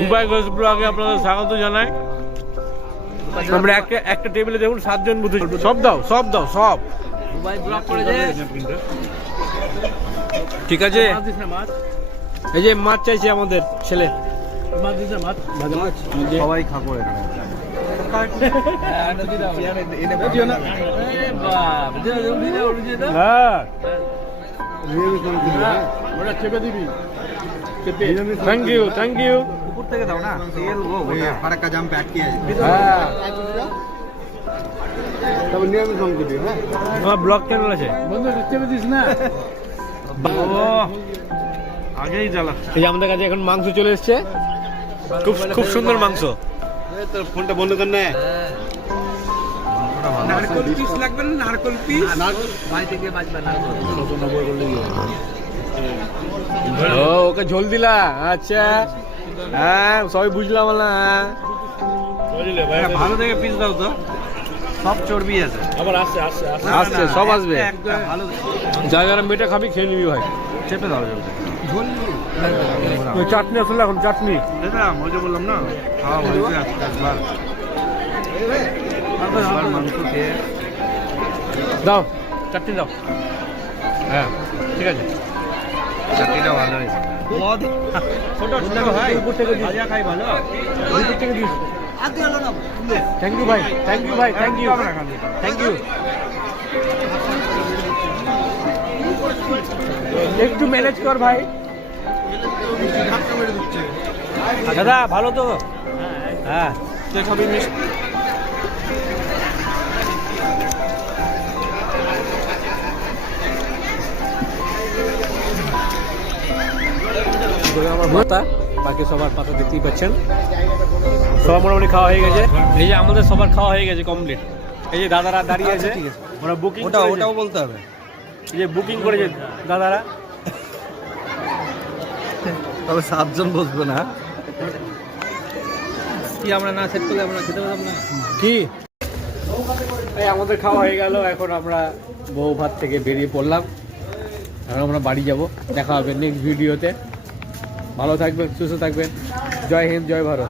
Dubai গোস ব্লগে আপনাদের স্বাগত জানাই। আমরা একটা টেবিলে দেখুন 7 জন বসে, সব দাও সব দাও সব। দুবাই ব্লগ করেছে, ঠিক আছে। এই যে মাছ চাইছে আমাদের ছেলে, সবাই খাবো এখানে। হ্যাঁ থ্যাংক ইউ থ্যাংক ইউ। উপর থেকে দাও না, তেল ফারাক্কা জাম पे अटके है। হ্যাঁ तब नियमित हम को दियो ना। আমার ব্লগ চ্যানেল আছে। বন্ধু দেখতে পেতিস না? আগেই জ্বালা। এই যে আমাদের কাছে এখন মাংস চলে এসেছে, খুব খুব সুন্দর মাংস। তোর ফোনটা বন্ধ কর না। নারকল পিস লাগবে না? নারকল পিস ভাই থেকে বাজবে নারকল। ও ওকে ঝোল দিলা, আচ্ছা হ্যাঁ সবাই বুঝলাম না। ভালো থেকে পিস দাও তো, সব চর্বি আছে। আবার আসছে আসছে আসছে সব আসবে। ভালো যারা যারা মেয়েটা খাবি খেয়ে নিবি ভাই। চেপে দাও জলদি। ওই চাটনি আসলে এখন চাটনি দাদা মজা বললাম না, খাওয়া হয়েছে একবার। মাংস খেয়ে দাও চাটনি দাও। হ্যাঁ ঠিক আছে। চাটনিটা ভালো হয়েছে। ভাজা খাই ভালো। থ্যাংক ইউ ভাই থ্যাংক ইউ ভাই থ্যাংক ইউ থ্যাংক ইউ। একটু ম্যানেজ কর ভাই। দাদা ভালো তো? হ্যাঁ সবই মিষ্টি। আমার মাতা বাকি সবার পাতা দেখতেই পাচ্ছেন, সবার মোটামুটি খাওয়া হয়ে গেছে। এই যে আমাদের সবার খাওয়া হয়ে গেছে কমপ্লিট। এই যে দাদারা দাঁড়িয়ে আছে, ওরা বুকিং, ওটাও বলতে হবে। এই যে বুকিং করেছে দাদারা। তবে 7 জন বসবে না। কি আমরা না সেট করলে আমরা খেতে পারলাম না কি? এই আমাদের খাওয়া হয়ে গেল, এখন আমরা বউ ভাত থেকে বেরিয়ে পড়লাম। এখন আমরা বাড়ি যাব। দেখা হবে নেক্সট ভিডিওতে। ভালো থাকবেন, সুস্থ থাকবেন। জয় হিন্দ, জয় ভারত।